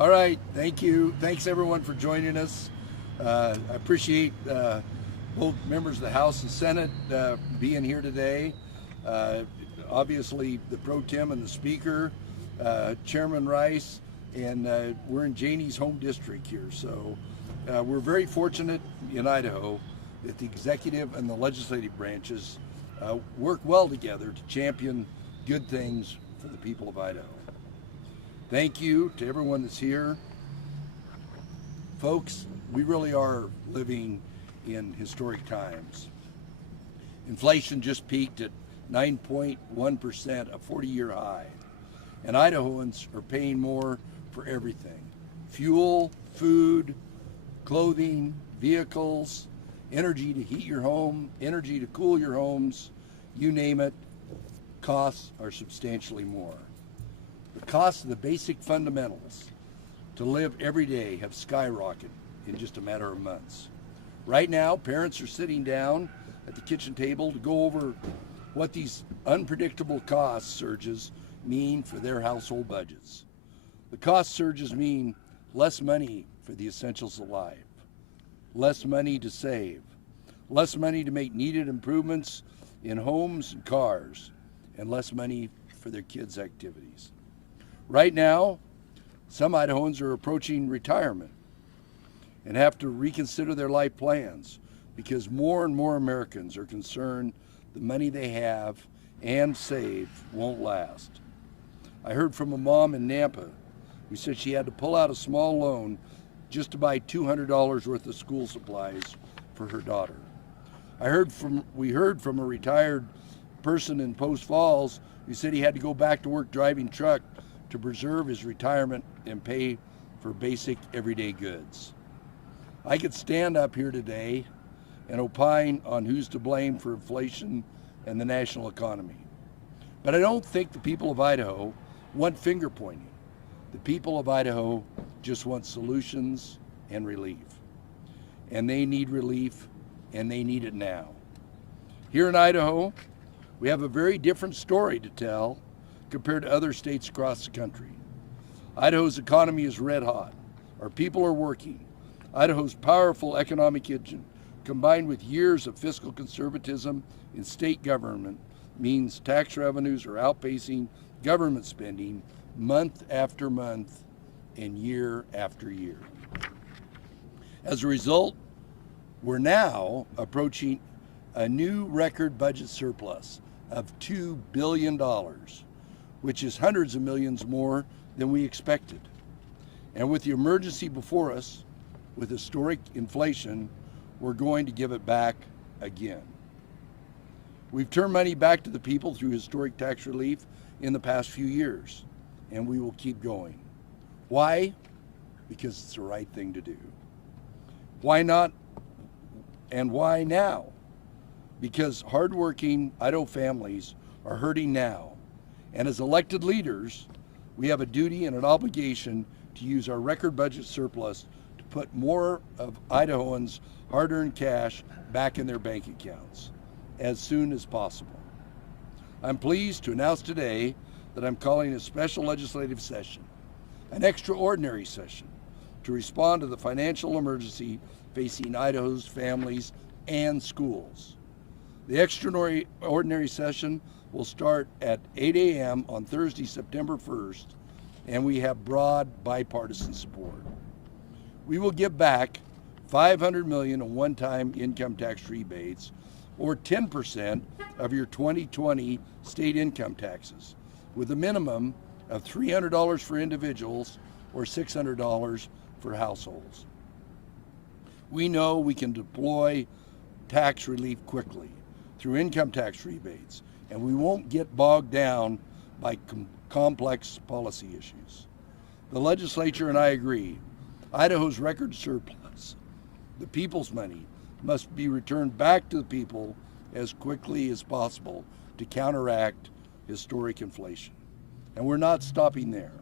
All right, thank you. Thanks everyone for joining us. I appreciate both members of the House and Senate being here today. Obviously, the Pro Tem and the Speaker, Chairman Rice, and we're in Janie's home district here. So we're very fortunate in Idaho that the executive and the legislative branches work well together to champion good things for the people of Idaho. Thank you to everyone that's here. Folks, we really are living in historic times. Inflation just peaked at 9.1%, a 40-year high. And Idahoans are paying more for everything. Fuel, food, clothing, vehicles, energy to heat your home, energy to cool your homes, you name it, costs are substantially more. The cost of the basic fundamentals to live every day have skyrocketed in just a matter of months. Right now, parents are sitting down at the kitchen table to go over what these unpredictable cost surges mean for their household budgets. The cost surges mean less money for the essentials of life, less money to save, less money to make needed improvements in homes and cars, and less money for their kids' activities. Right now, some Idahoans are approaching retirement and have to reconsider their life plans because more and more Americans are concerned the money they have and save won't last. I heard from a mom in Nampa who said she had to pull out a small loan just to buy $200 worth of school supplies for her daughter. We heard from a retired person in Post Falls who said he had to go back to work driving truck to preserve his retirement and pay for basic everyday goods. I could stand up here today and opine on who's to blame for inflation and the national economy. But I don't think the people of Idaho want finger pointing. The people of Idaho just want solutions and relief. And they need relief, and they need it now. Here in Idaho, we have a very different story to tell compared to other states across the country. Idaho's economy is red hot. Our people are working. Idaho's powerful economic engine, combined with years of fiscal conservatism in state government, means tax revenues are outpacing government spending month after month and year after year. As a result, we're now approaching a new record budget surplus of $2 billion, which is hundreds of millions more than we expected. And with the emergency before us, with historic inflation, we're going to give it back again. We've turned money back to the people through historic tax relief in the past few years, and we will keep going. Why? Because it's the right thing to do. Why not? And why now? Because hardworking Idaho families are hurting now. And as elected leaders, we have a duty and an obligation to use our record budget surplus to put more of Idahoans' hard-earned cash back in their bank accounts as soon as possible. I'm pleased to announce today that I'm calling a special legislative session, an extraordinary session, to respond to the financial emergency facing Idaho's families and schools. The extraordinary session will start at 8 a.m. on Thursday, September 1st, and we have broad bipartisan support. We will give back $500 million in one-time income tax rebates, or 10% of your 2020 state income taxes, with a minimum of $300 for individuals or $600 for households. We know we can deploy tax relief quickly through income tax rebates, and we won't get bogged down by complex policy issues. The legislature and I agree, Idaho's record surplus, the people's money, must be returned back to the people as quickly as possible to counteract historic inflation. And we're not stopping there.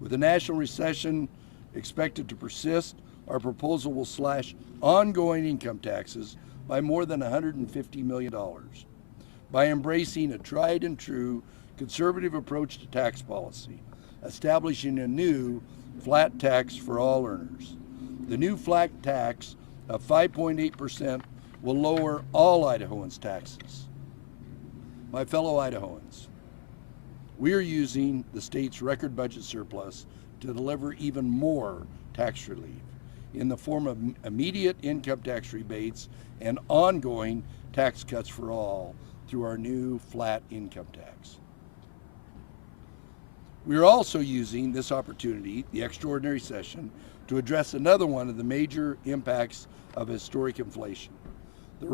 With the national recession expected to persist, our proposal will slash ongoing income taxes by more than $150 million. By embracing a tried and true conservative approach to tax policy, establishing a new flat tax for all earners. The new flat tax of 5.8% will lower all Idahoans' taxes. My fellow Idahoans, we are using the state's record budget surplus to deliver even more tax relief in the form of immediate income tax rebates and ongoing tax cuts for all through our new flat income tax. We are also using this opportunity, the extraordinary session, to address another one of the major impacts of historic inflation, the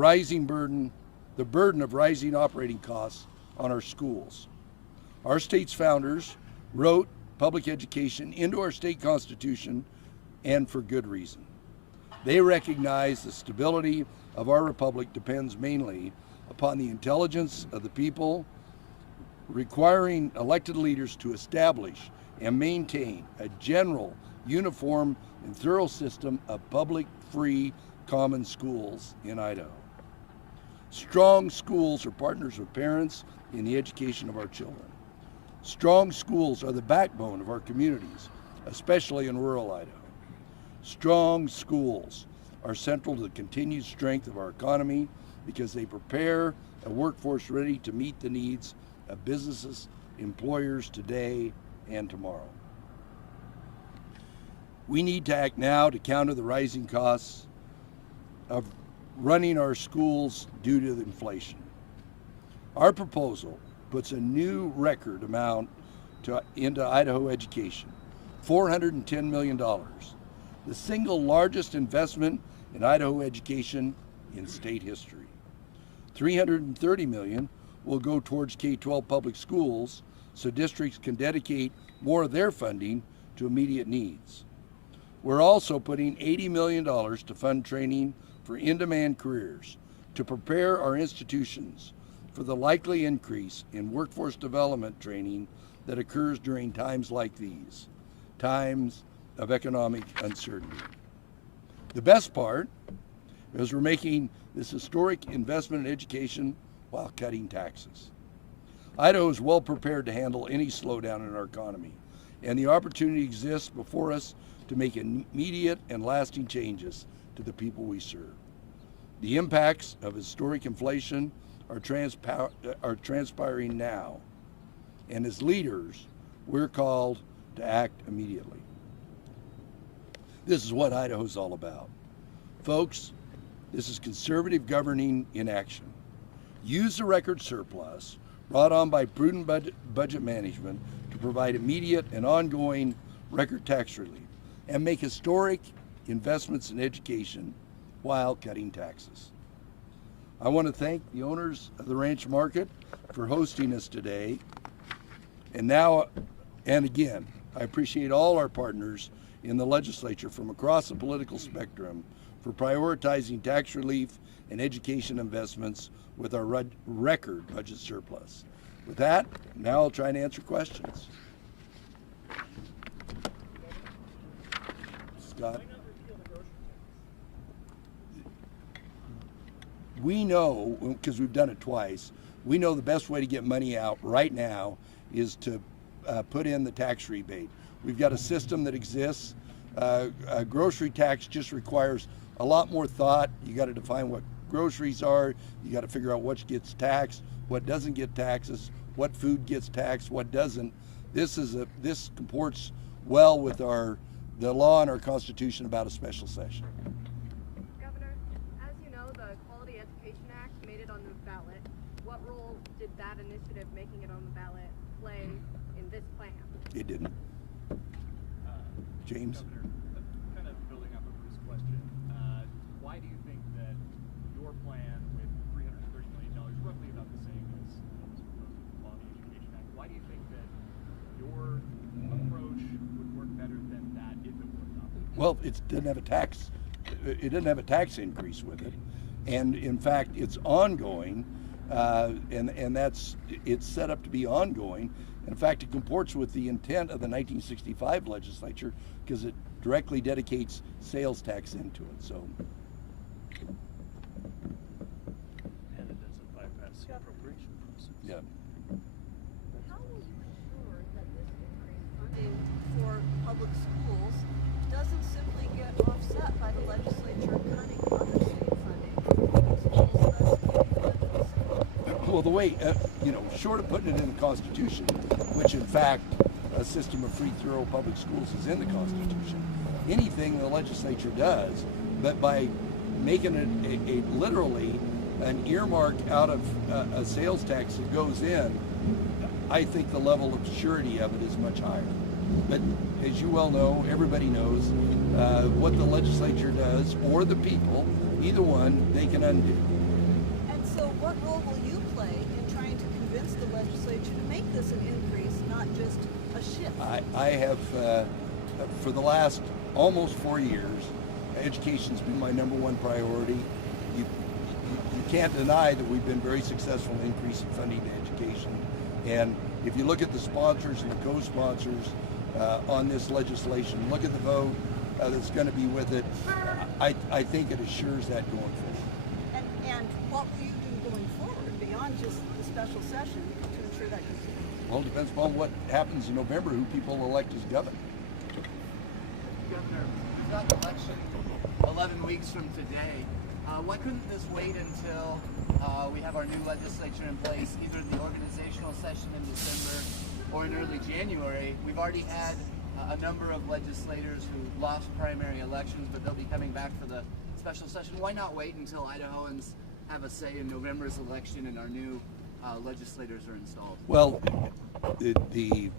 burden of rising operating costs on our schools. Our state's founders wrote public education into our state constitution, and for good reason. They recognize the stability of our republic depends mainly upon the intelligence of the people, requiring elected leaders to establish and maintain a general, uniform, and thorough system of public, free, common schools in Idaho. Strong schools are partners with parents in the education of our children. Strong schools are the backbone of our communities, especially in rural Idaho. Strong schools are central to the continued strength of our economy because they prepare a workforce ready to meet the needs of businesses, employers today and tomorrow. We need to act now to counter the rising costs of running our schools due to the inflation. Our proposal puts a new record amount into Idaho education, $410 million, the single largest investment in Idaho education in state history. $330 million will go towards K-12 public schools so districts can dedicate more of their funding to immediate needs. We're also putting $80 million to fund training for in-demand careers to prepare our institutions for the likely increase in workforce development training that occurs during times like these, times of economic uncertainty. The best part is we're making this historic investment in education while cutting taxes. Idaho is well prepared to handle any slowdown in our economy, and the opportunity exists before us to make immediate and lasting changes to the people we serve. The impacts of historic inflation are transpiring now, and as leaders, we're called to act immediately. This is what Idaho's all about. Folks, this is conservative governing in action. Use the record surplus brought on by prudent budget management to provide immediate and ongoing record tax relief and make historic investments in education while cutting taxes. I want to thank the owners of the Ranch Market for hosting us today. And again, I appreciate all our partners in the legislature from across the political spectrum for prioritizing tax relief and education investments with our record budget surplus. With that, now I'll try and answer questions. Scott? We know, because we've done it twice, we know the best way to get money out right now is to put in the tax rebate. We've got a system that exists. A grocery tax just requires a lot more thought. You got to define what groceries are. You got to figure out what gets taxed, what doesn't get taxes, what food gets taxed, what doesn't. This comports well with the law and our Constitution about a special session. Governor, as you know, the Quality Education Act made it on the ballot. What role did that initiative making it on the ballot play in this plan? It didn't. James? Governor, kind of building up on Bruce's question, why do you think that your plan with $330 million, roughly about the same as the Quality Education Act, why do you think that your approach would work better than that if it were adopted? Well, it didn't have a tax. It didn't have a tax increase with it, and in fact, it's ongoing, and it's set up to be ongoing. In fact, it comports with the intent of the 1965 legislature because it directly dedicates sales tax into it. So. And it doesn't bypass the appropriation process. Yeah. How will you ensure that this increased funding for public schools doesn't simply get offset by the legislature cutting other state funding for public schools, thus keeping them from sinking. Well, the way, short of putting it in the Constitution, which in fact a system of free thorough public schools is in the Constitution, anything the legislature does, but by making it literally an earmark out of a sales tax that goes in, I think the level of surety of it is much higher. But as you well know, everybody knows what the legislature does, or the people, either one, they can undo. And so what role will you play in trying to convince the legislature to make this an increase, not just a shift? I have, for the last almost 4 years, education's been my number one priority. You can't deny that we've been very successful in increasing funding to education. And if you look at the sponsors and the co-sponsors on this legislation, look at the vote that's going to be with it, I think it assures that going forward. And what will you do going forward beyond just the special session to ensure that continues? Well, it depends upon what happens in November, who people elect as governor. Governor, we've got the election 11 weeks from today. Why couldn't this wait until we have our new legislature in place, either the organizational session in December or in early January? We've already had a number of legislators who lost primary elections, but they'll be coming back for the special session. Why not wait until Idahoans have a say in November's election and our new legislators are installed? Well, the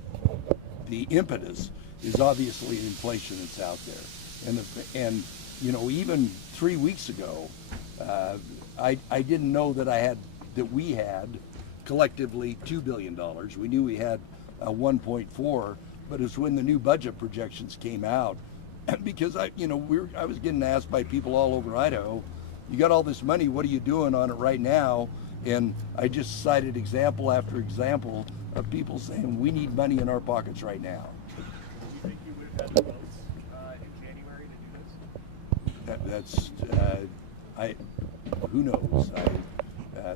impetus is obviously inflation that's out there, and even 3 weeks ago, I didn't know that we had collectively $2 billion. We knew we had 1.4, but it's when the new budget projections came out, because I was getting asked by people all over Idaho, you got all this money, what are you doing on it right now? And I just cited example after example of people saying we need money in our pockets right now. Do you think you would have had the votes in January to do this? Who knows?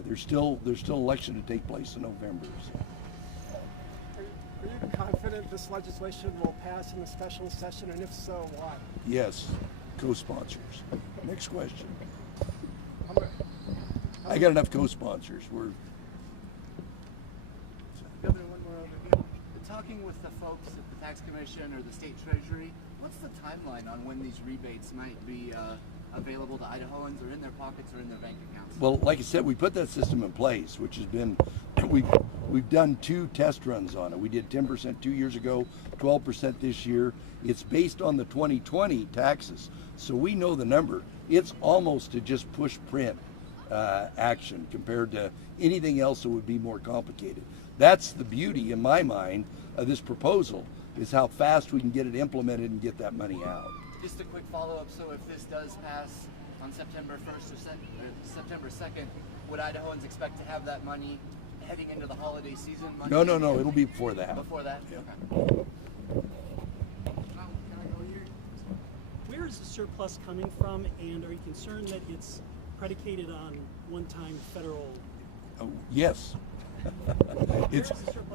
There's still election to take place in November. So. Are you confident this legislation will pass in the special session, and if so, why? Yes, co-sponsors. Next question. How I got enough co-sponsors. Governor, one more overview. Talking with the folks at the Tax Commission or the State Treasury, what's the timeline on when these rebates might be available to Idahoans, or in their pockets or in their bank accounts? Well, like I said, we put that system in place, which has been, we've done 2 test runs on it. We did 10% 2 years ago, 12% this year. It's based on the 2020 taxes, so we know the number. It's almost to just push print action compared to anything else that would be more complicated. That's the beauty, in my mind, of this proposal, is how fast we can get it implemented and get that money out. Just a quick follow-up. So if this does pass on September 1st or September 2nd, would Idahoans expect to have that money heading into the holiday season? No, it'll be before that. Before that? Yeah. Okay. Where is the surplus coming from, and are you concerned that it's predicated on one-time federal? Oh, yes.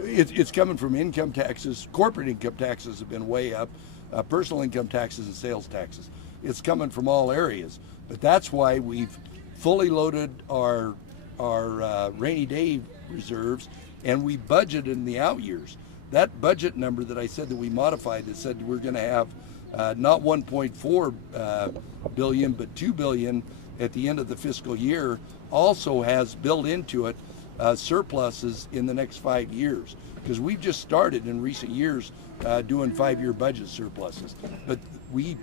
It's coming from income taxes. Corporate income taxes have been way up. Personal income taxes and sales taxes. It's coming from all areas. But that's why we've fully loaded our rainy day reserves, and we budgeted in the out years. That budget number that I said that we modified, that said we're going to have not 1.4 billion, but 2 billion at the end of the fiscal year, also has built into it surpluses in the next 5 years, because we've just started in recent years doing 5-year budget surpluses. But we,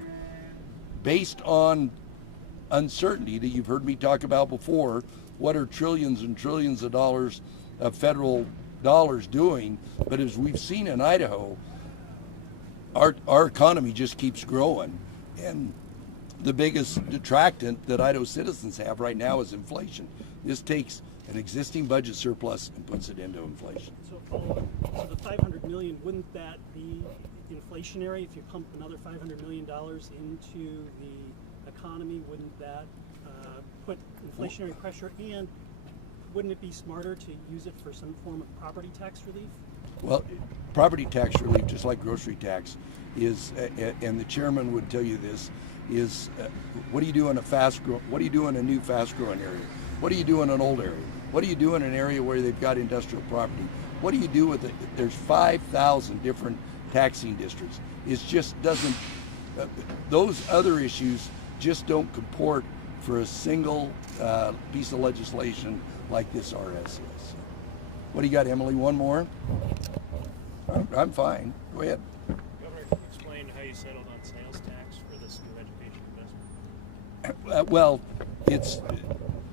based on uncertainty that you've heard me talk about before, what are trillions and trillions of dollars of federal dollars doing? But as we've seen in Idaho, our economy just keeps growing, and the biggest detractant that Idaho citizens have right now is inflation. This takes an existing budget surplus and puts it into inflation. So follow-up, so the $500 million, wouldn't that be inflationary if you pump another $500 million into the economy? Wouldn't that put inflationary pressure, and wouldn't it be smarter to use it for some form of property tax relief? Well, property tax relief, just like grocery tax, is, and the chairman would tell you this, is what do you do in what do you do in a new fast-growing area? What do you do in an old area? What do you do in an area where they've got industrial property? What do you do with it? There's 5,000 different taxing districts. It just doesn't, those other issues just don't comport for a single piece of legislation like this RS is. What do you got, Emily? One more? I'm fine. Go ahead. Governor, can you explain how you settled on sales tax for this new education investment? Well, it's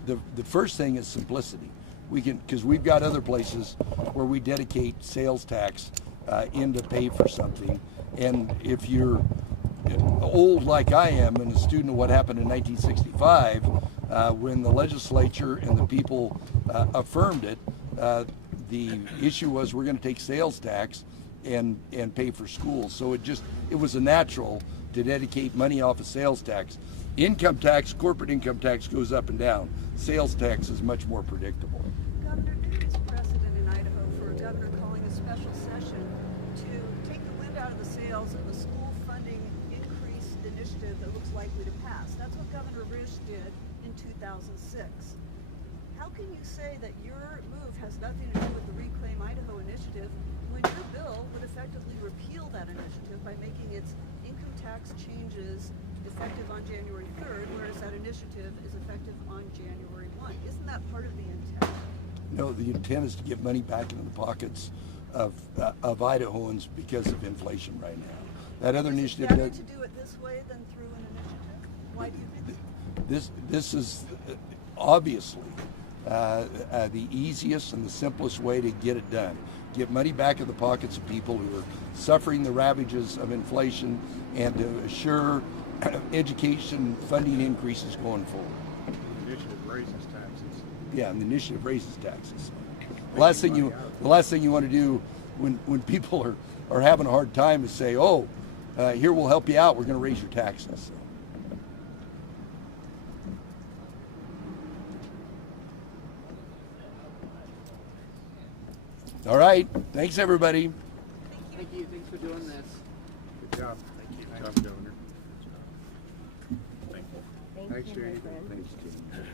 the first thing is simplicity. We can, because we've got other places where we dedicate sales tax in to pay for something, and if you're old like I am and a student of what happened in 1965, when the legislature and the people affirmed it, the issue was we're going to take sales tax and pay for schools. So it was a natural to dedicate money off of sales tax. Income tax, corporate income tax goes up and down. Sales tax is much more predictable. Governor, there is precedent in Idaho for a governor calling a special session to take the wind out of the sails of a school funding increase initiative that looks likely to pass. That's what Governor Rush did in 2006. How can you say that your move has nothing to do with the Reclaim Idaho initiative when your bill would effectively repeal that initiative by making its income tax changes effective on January 3rd, whereas that initiative is effective on January 1? Isn't that part of the intent? No, the intent is to get money back into the pockets of Idahoans because of inflation right now. That other Is initiative it better to do it this way than through an initiative? Why do you think this is obviously the easiest and the simplest way to get it done. Get money back in the pockets of people who are suffering the ravages of inflation and to assure education funding increases going forward. The initiative raises taxes. Yeah, and the initiative raises taxes. The last thing you want to do when people are having a hard time is say, oh, here we'll help you out, we're going to raise your taxes. All right, thanks everybody. Thank you. Thanks for doing this. Good job. Thank you. Good job, Governor. Thank you. Thanks, Jane. Thanks, Jane.